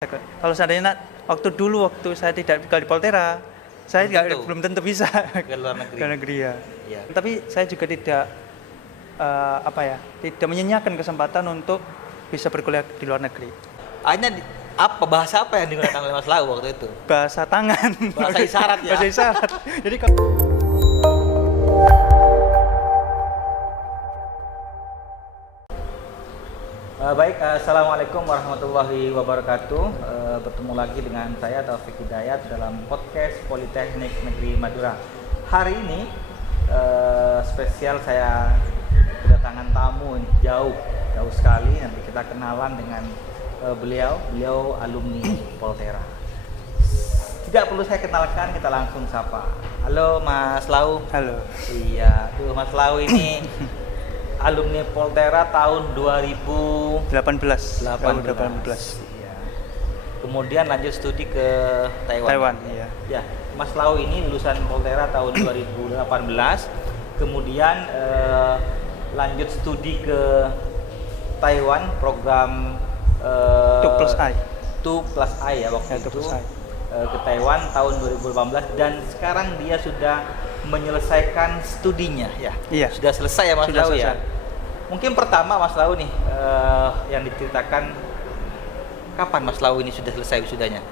Kalau seandainya waktu saya tidak tinggal di Poltera, saya belum tentu bisa ke luar negeri. ke negeri ya. Iya. Tapi saya juga tidak tidak menyanyiakan kesempatan untuk bisa berkuliah di luar negeri. Bahasa apa yang digunakan oleh Mas Lau waktu itu? Bahasa tangan. Bahasa isyarat ya. Bahasa isyarat. Jadi kalau Baik, Assalamualaikum warahmatullahi wabarakatuh. Bertemu lagi dengan saya Taufik Hidayat dalam podcast Politeknik Negeri Madura. Hari ini spesial saya kedatangan tamu jauh sekali. Nanti kita kenalan dengan beliau alumni Poltera. Tidak perlu saya kenalkan, kita langsung sapa. Halo Mas Lau. halo. Iya, tuh Mas Lau ini alumni Poltera tahun 2018. 18. Iya. Kemudian lanjut studi ke Taiwan. Iya. Ya, Mas Lau ini lulusan Poltera tahun 2018. Kemudian lanjut studi ke Taiwan, program 2+I ya waktu Ya, itu 2+I. ke Taiwan tahun 2018 dan sekarang dia sudah menyelesaikan studinya ya. Iya. Sudah selesai ya Mas Sudah Lau ya. selesai. Mungkin pertama Mas Lau nih yang diceritakan kapan Mas Lau ini sudah selesai wisudanya?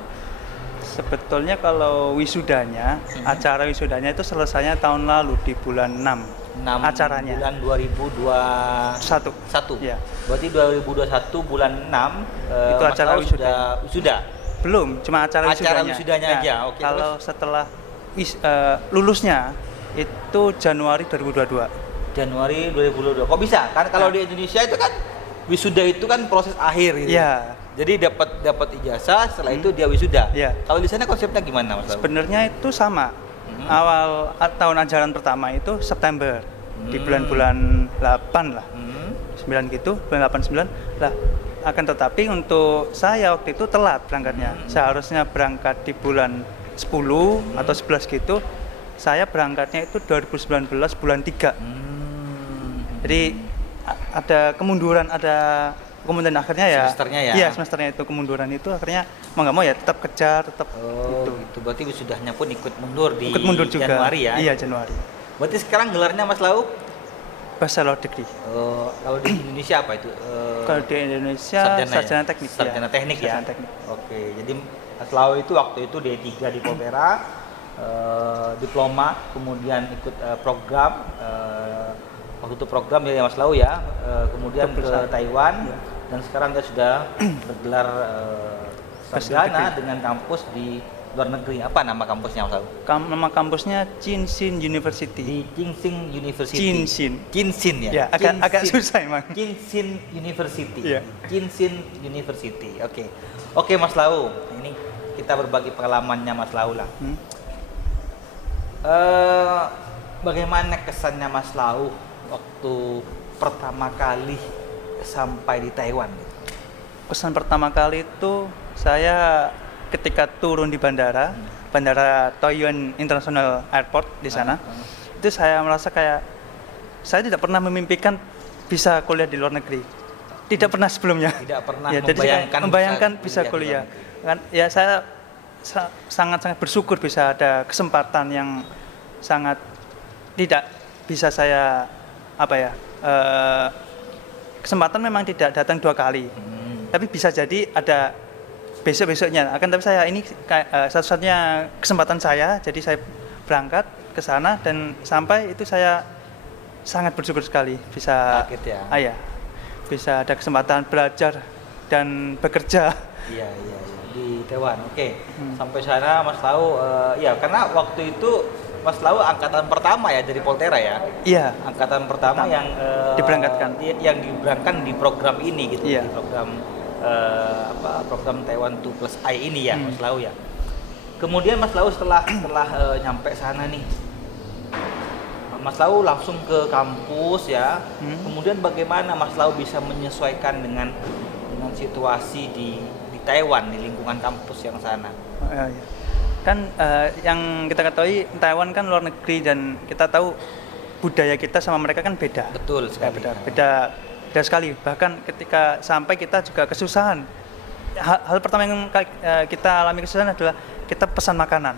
Sebetulnya kalau wisudanya, acara wisudanya itu selesainya tahun lalu di bulan 6 acaranya. Bulan 2021. Ya. Berarti 2021 bulan 6 Itu Mas acara Lau wisuda. Belum, cuma acara wisudanya aja. Oke, kalau setelah lulusnya itu Januari 2022. Januari 2022. Kok bisa? Kan kalau di Indonesia itu kan wisuda itu kan proses akhir gitu. Iya. Jadi dapat ijazah, setelah itu dia wisuda. Iya. Kalau di sana konsepnya gimana, Mas Lau? Sebenarnya itu sama. Awal tahun ajaran pertama itu September. Di bulan-bulan 8 lah. 9 gitu, bulan 8 9 lah. Akan tetapi untuk saya waktu itu telat berangkatnya. Seharusnya berangkat di bulan 10 atau 11 gitu. Saya berangkatnya itu 2019 bulan 3. Jadi ada kemunduran akhirnya ya. Semesternya ya? Iya, semesternya itu kemunduran itu akhirnya mau nggak mau ya tetap kejar, tetap gitu. Berarti wisudanya pun ikut mundur juga. Januari ya? Iya, Januari. Berarti sekarang gelarnya Mas Lau? Bachelor degree. Kalau di Indonesia apa itu? Kalau di Indonesia sarjana teknik. Sarjana teknik ya? Sarjana teknik. Oke, jadi Mas Lau itu waktu itu D3 di Poltera, diploma, kemudian ikut program, waktu itu program ya Mas Lau ya, kemudian ke Taiwan, dan sekarang dia sudah bergelar sarjana dengan kampus di luar negeri. Apa nama kampusnya Mas Lau? Nama kampusnya Jinsin University. Di Jinsin University. Jinsin ya? Ya, agak susah emang. Jinsin University. Iya. Jinsin University. Oke Mas Lau, ini kita berbagi pengalamannya Mas Lau lah. Bagaimana kesannya Mas Lau waktu pertama kali sampai di Taiwan? Kesan pertama kali itu saya ketika turun di bandara Taoyuan International Airport di sana. Itu saya merasa kayak saya tidak pernah memimpikan bisa kuliah di luar negeri. Tidak pernah sebelumnya. Tidak pernah ya, membayangkan bisa kuliah. Kan ya saya sangat bersyukur bisa ada kesempatan yang sangat tidak bisa saya kesempatan memang tidak datang 2 kali. Tapi bisa jadi ada besok-besoknya. Tapi saya ini satu-satunya kesempatan saya, jadi saya berangkat ke sana dan sampai itu saya sangat bersyukur sekali bisa bisa ada kesempatan belajar dan bekerja. Iya di Taiwan. Oke. Sampai sana Mas Lau ya karena waktu itu Mas Lau angkatan pertama ya dari Poltera ya? Iya. Angkatan pertama yang diberangkatkan. Yang diberangkatkan di program ini gitu. Iya. Di program program Taiwan 2+I ini ya Mas Lau ya. Kemudian Mas Lau setelah nyampe sana nih, Mas Lau langsung ke kampus ya. Kemudian bagaimana Mas Lau bisa menyesuaikan dengan situasi di Taiwan, di lingkungan kampus yang sana? Iya. Kan yang kita ketahui Taiwan kan luar negeri dan kita tahu budaya kita sama mereka kan beda. Betul sekali. Beda sekali. Bahkan ketika sampai kita juga kesusahan hal pertama yang kita alami kesulitan adalah kita pesan makanan.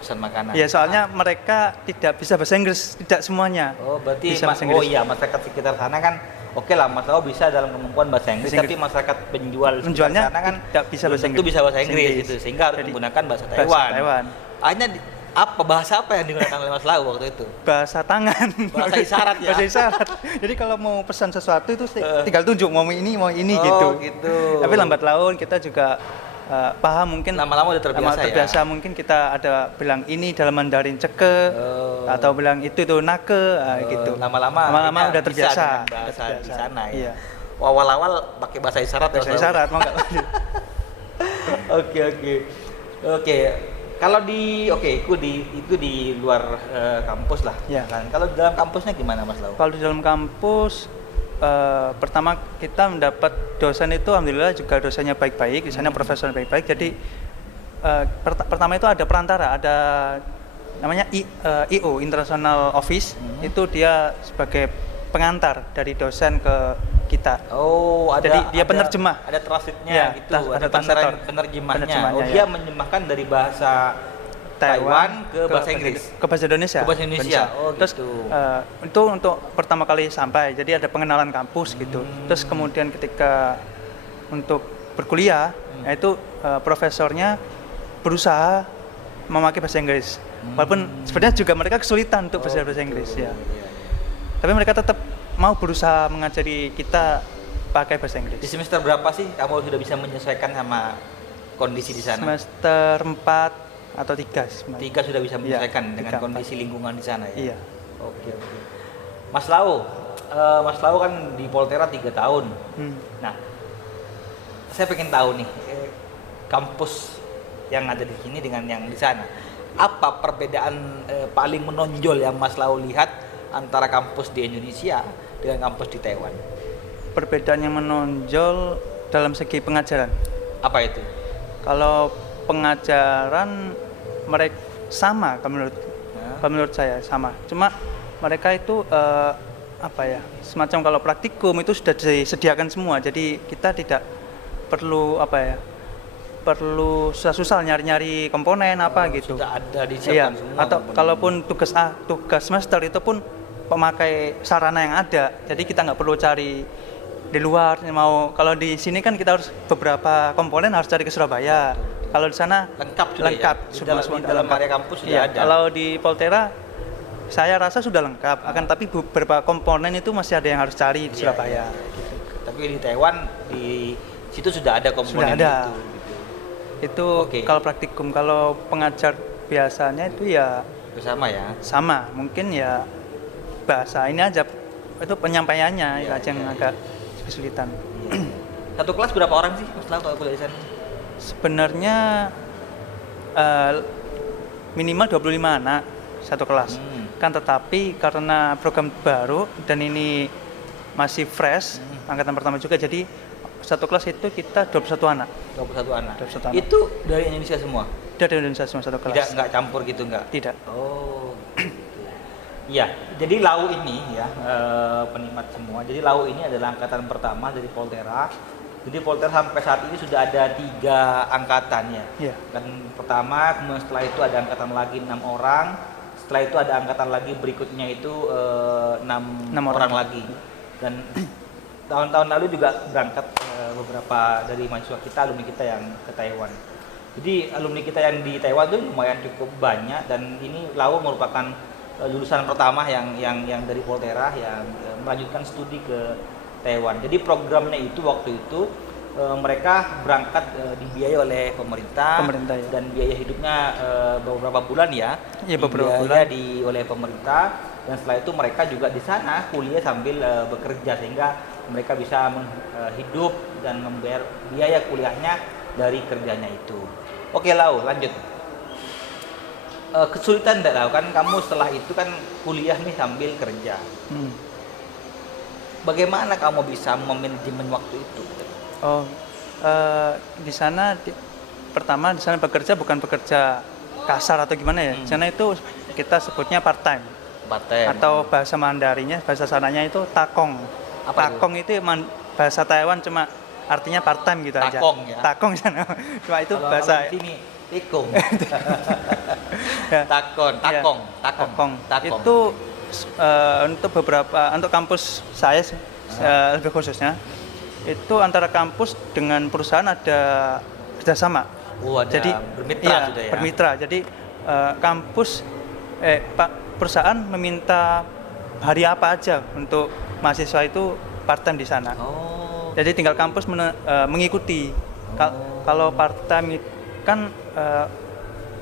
Pesan makanan. Ya, soalnya mereka tidak bisa bahasa Inggris, tidak semuanya. Oh, berarti bisa bahasa Inggris. iya, masyarakat sekitar sana kan oke lah, Mas Lau bisa dalam kemampuan bahasa Inggris, tapi masyarakat penjualnya sana kan tidak bisa bahasa Inggris. Tentu bisa bahasa Inggris gitu, sehingga harus menggunakan bahasa Taiwan. Akhirnya bahasa apa yang digunakan oleh Mas Lau waktu itu? Bahasa tangan. Bahasa isyarat ya. Bahasa isyarat. Jadi kalau mau pesan sesuatu itu tinggal tunjuk mau ini gitu. Tapi lambat laun kita juga paham, mungkin lama-lama udah terbiasa ya? Mungkin kita ada bilang ini dalam Mandarin ceke atau bilang itu nake gitu. Lama-lama udah terbiasa bahasa di sana ya. Iya. Awal-awal pakai bahasa isyarat mau nggak? Oke. Kalau itu di luar kampus lah. Ya. Kan? Kalau di dalam kampusnya gimana, Mas Lau? Kalau di dalam kampus pertama kita mendapat dosen itu alhamdulillah juga dosennya baik-baik, dosennya profesor baik-baik. Jadi pertama itu ada perantara, ada namanya IO International Office. Itu dia sebagai pengantar dari dosen ke kita. Oh, jadi dia penerjemah. Ada transitnya ya, gitu, ada penerjemahnya. Dia menerjemahkan dari bahasa Taiwan ke bahasa Inggris, ke bahasa Indonesia. Oh, terus gitu. Itu untuk pertama kali sampai, jadi ada pengenalan kampus gitu. Terus kemudian ketika untuk berkuliah, itu profesornya berusaha memakai bahasa Inggris. Walaupun sebenarnya juga mereka kesulitan untuk bahasa Inggris ya. Tapi mereka tetap mau berusaha mengajari kita pakai bahasa Inggris. Di semester berapa sih kamu sudah bisa menyesuaikan sama kondisi di sana? Semester 4 atau 3 sebenarnya. 3 sudah bisa menyesuaikan dengan kondisi lingkungan di sana ya? Iya. Oke. Mas Lau kan di Poltera 3 tahun. Nah, saya pengen tahu nih, kampus yang ada di sini dengan yang di sana. Apa perbedaan paling menonjol yang Mas Lau lihat antara kampus di Indonesia dengan kampus di Taiwan? Perbedaan yang menonjol dalam segi pengajaran. Apa itu? Kalau pengajaran mereka sama, menurut saya sama. Cuma mereka itu semacam kalau praktikum itu sudah disediakan semua. Jadi kita tidak perlu perlu susah-susah nyari-nyari komponen gitu. Sudah ada disiapkan semua. Atau kalaupun tugas semester itu pun pemakai sarana yang ada. Jadi kita nggak perlu cari di luar. Kalau di sini kan kita harus beberapa komponen harus cari ke Surabaya. Kalau di sana lengkap di dalam area kampus sudah ada. Kalau di Poltera saya rasa sudah lengkap, akan tapi beberapa komponen itu masih ada yang harus cari di Surabaya. Gitu. Tapi di Taiwan di situ sudah ada komponen itu. Kalau praktikum, kalau pengajar biasanya itu ya bersama ya. Sama, mungkin ya bahasa ini aja itu penyampaiannya yang agak kesulitan. Satu kelas berapa orang sih Mas Lau kalau kuliah di sana? Sebenarnya minimal 25 anak satu kelas. Kan tetapi karena program baru dan ini masih fresh, angkatan pertama juga, jadi satu kelas itu kita 21 anak. 21 anak. Itu dari Indonesia semua? Dari Indonesia semua satu kelas. Nggak campur gitu nggak? Tidak. Oh. Iya, jadi Lau ini ya penikmat semua. Jadi Lau ini adalah angkatan pertama dari Poltera. Jadi Poltera sampai saat ini sudah ada 3 angkatan ya. Yeah. Dan pertama, kemudian setelah itu ada angkatan lagi 6 orang. Setelah itu ada angkatan lagi berikutnya itu 6 orang lagi. Dan tahun-tahun lalu juga berangkat beberapa dari mahasiswa kita, alumni kita yang ke Taiwan. Jadi alumni kita yang di Taiwan itu lumayan cukup banyak, dan ini Lau merupakan lulusan pertama yang dari Poltera yang melanjutkan studi ke Taiwan. Jadi programnya itu waktu itu mereka berangkat dibiayai oleh pemerintah ya. Dan biaya hidupnya beberapa bulan ya. Iya, beberapa bulan oleh pemerintah, dan setelah itu mereka juga di sana kuliah sambil bekerja, sehingga mereka bisa hidup dan membayar biaya kuliahnya dari kerjanya itu. Oke Lau, lanjut. Kesulitan enggak Lau? Kan kamu setelah itu kan kuliah nih sambil kerja. Bagaimana kamu bisa memanajemen waktu itu? Di sana pertama di sana bekerja bukan bekerja kasar atau gimana ya. Di sana itu kita sebutnya part time. Atau bahasa Mandarinnya, bahasa sananya itu takong. Takong itu bahasa Taiwan, cuma artinya part time gitu aja. Takong ya. Takong sana. Cuma itu Kalau bahasa di sini tikung. ya, Takon, ya, takong. Takong. Itu untuk untuk kampus saya lebih khususnya itu antara kampus dengan perusahaan ada kerjasama. Ada Jadi bermitra sudah ya. Bermitra. Jadi perusahaan meminta hari apa aja untuk mahasiswa itu part time di sana. Jadi tinggal kampus mengikuti. Kalau part time kan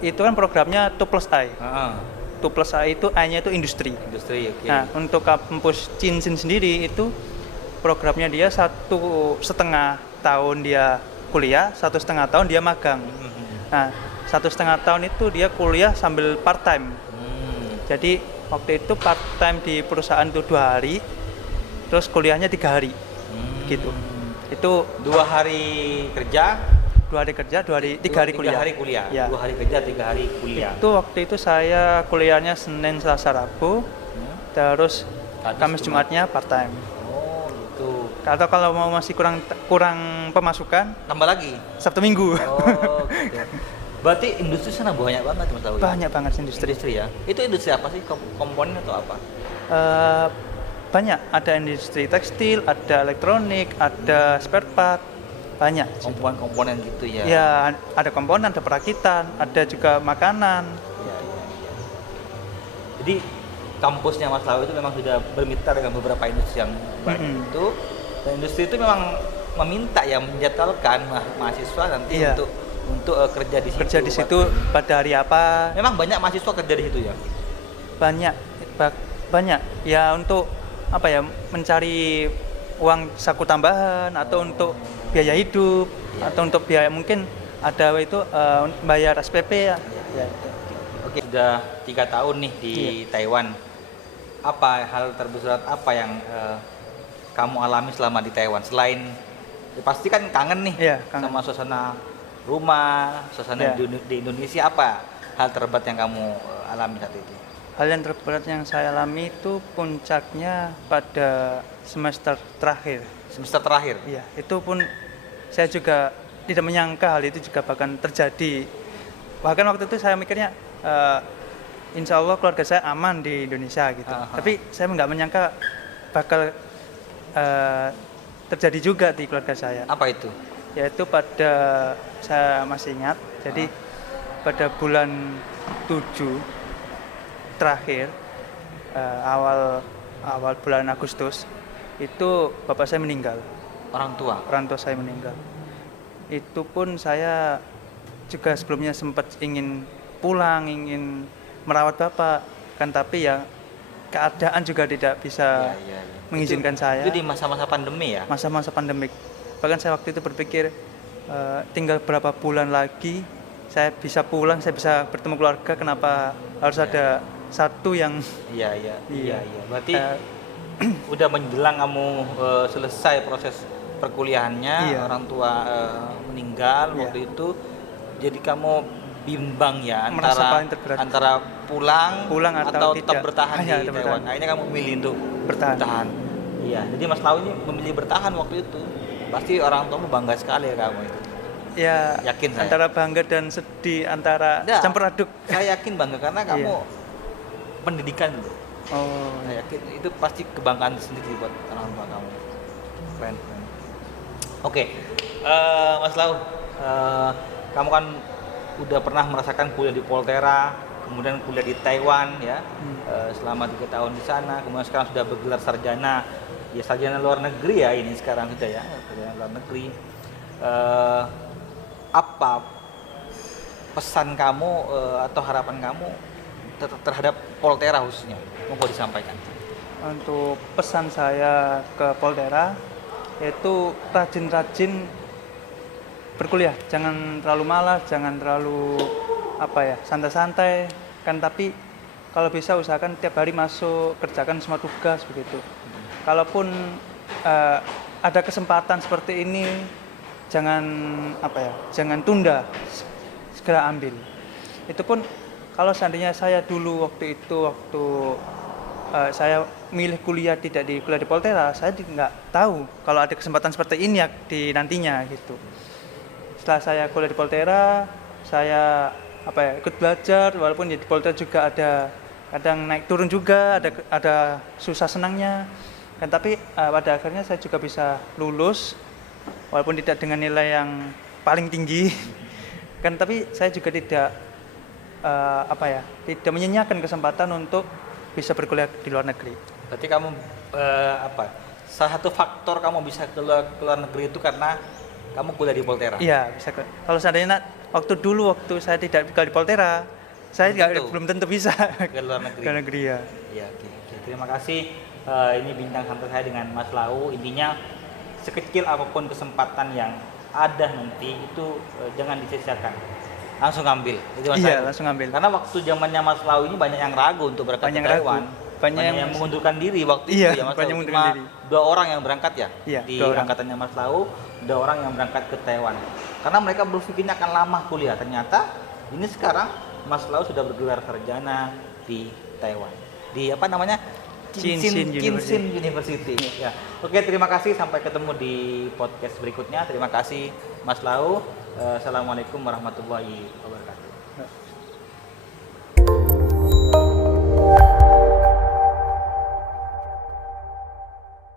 itu kan programnya 2+I. 2+I itu I-nya itu industri. Industri, oke. Nah, untuk kampus Cinsin sendiri itu programnya dia 1,5 tahun dia kuliah, 1,5 tahun dia magang. Nah, 1,5 tahun itu dia kuliah sambil part time. Jadi waktu itu part time di perusahaan itu 2 hari, terus kuliahnya 3 hari, gitu. Itu 2 hari kerja, 2 hari kerja, 3 hari kuliah. 3 hari kuliah. Ya. 2 hari kerja, 3 hari kuliah. Itu waktu itu saya kuliahnya Senin, Selasa, Rabu, terus Kamis, Jumatnya part time. Gitu. Atau kalau mau masih kurang pemasukan, Tambah lagi. Sabtu Minggu. Gitu. Berarti industri sana banyak banget Mas Tahu ya? Banyak banget industri. Industri ya. Itu industri apa sih? Komponen atau apa? Banyak, ada industri tekstil, ada elektronik, ada spare part, banyak. Komponen-komponen gitu ya. Ya, ada komponen, ada perakitan, ada juga makanan. Ya. Jadi kampusnya Mas Lau itu memang sudah bermitra dengan beberapa industri yang banyak itu. Dan industri itu memang meminta ya, menjadwalkan mahasiswa nanti untuk kerja di situ. Kerja di situ pada hari apa? Memang banyak mahasiswa kerja di situ ya. Banyak. Ya untuk apa ya? Mencari uang saku tambahan atau untuk biaya hidup atau untuk biaya mungkin ada itu bayar SPP ya. Oke, sudah 3 tahun nih di Taiwan. Apa hal terbesar apa yang kamu alami selama di Taiwan? Selain pasti kan kangen nih kangen sama suasana rumah, suasana di Indonesia, apa hal terberat yang kamu alami saat itu? Hal yang terberat yang saya alami itu puncaknya pada semester terakhir. Semester terakhir? Iya, itu pun saya juga tidak menyangka hal itu juga bahkan terjadi. Bahkan waktu itu saya mikirnya insya Allah keluarga saya aman di Indonesia gitu. Tapi saya nggak menyangka bakal terjadi juga di keluarga saya. Apa itu? Yaitu pada, saya masih ingat, jadi pada bulan 7 terakhir, awal bulan Agustus, itu bapak saya meninggal. Orang tua saya meninggal. Itu pun saya juga sebelumnya sempat ingin pulang, ingin merawat bapak, kan tapi ya keadaan juga tidak bisa mengizinkan saya. Itu di masa-masa pandemi ya? Masa-masa pandemik. Bahkan saya waktu itu berpikir tinggal berapa bulan lagi saya bisa pulang, saya bisa bertemu keluarga, kenapa harus ada satu yang Iya. Berarti udah menjelang kamu selesai proses perkuliahannya, orang tua meninggal waktu itu, jadi kamu bimbang ya antara pulang atau tetap bertahan di Taiwan. Akhirnya kamu memilih untuk bertahan. Iya, jadi Mas Lau ini memilih bertahan waktu itu. Pasti orang tuamu bangga sekali ya kamu itu. Ya, yakin saya. Antara bangga dan sedih, antara campur aduk. Saya yakin bangga karena kamu pendidikan dulu. Saya yakin itu pasti kebanggaan sendiri buat orang tua kamu. Keren. Oke, Mas Lau, kamu kan udah pernah merasakan kuliah di Poltera, kemudian kuliah di Taiwan ya, selama 3 tahun di sana, kemudian sekarang sudah bergelar sarjana, ya sarjana luar negeri ya ini sekarang sudah ya, sarjana luar negeri. Apa pesan kamu atau harapan kamu terhadap Poltera khususnya, mau disampaikan? Untuk pesan saya ke Poltera yaitu rajin-rajin berkuliah, jangan terlalu malas, jangan terlalu santai-santai kan, tapi kalau bisa usahakan tiap hari masuk, kerjakan semua tugas begitu. Kalaupun ada kesempatan seperti ini, jangan tunda, segera ambil. Itu pun kalau seandainya saya dulu waktu saya milih kuliah tidak di kuliah di Poltera, saya nggak tahu kalau ada kesempatan seperti ini ya di nantinya gitu. Setelah saya kuliah di Poltera, saya ikut belajar, walaupun di Poltera juga ada kadang naik turun juga, ada susah senangnya. Kan tapi pada akhirnya saya juga bisa lulus walaupun tidak dengan nilai yang paling tinggi. Kan tapi saya juga tidak tidak menyanyiakan kesempatan untuk bisa berkuliah di luar negeri. Berarti kamu salah satu faktor kamu bisa ke luar negeri itu karena kamu kuliah di Poltera? Iya, bisa. Kalau seandainya waktu saya tidak kuliah di Poltera, saya belum tentu bisa ke luar negeri. Ke negeri ya. Iya, oke. Terima kasih. Ini bincang santai saya dengan Mas Lau. Intinya sekecil apapun kesempatan yang ada nanti itu jangan disia-siakan. Langsung ambil. Itu Iya, langsung ambil. Karena waktu zamannya Mas Lau ini banyak yang ragu untuk berangkat ke Taiwan. Banyak yang mengundurkan diri waktu itu ya Mas Lau. Cuma 2 orang yang berangkat ya, di angkatannya Mas Lau, 2 orang yang berangkat ke Taiwan. Karena mereka berpikirnya akan lama kuliah. Ternyata ini sekarang Mas Lau sudah bergelar sarjana di Taiwan. Di Kinsin University. Ya. Oke, terima kasih. Sampai ketemu di podcast berikutnya. Terima kasih Mas Lau. Assalamualaikum warahmatullahi wabarakatuh.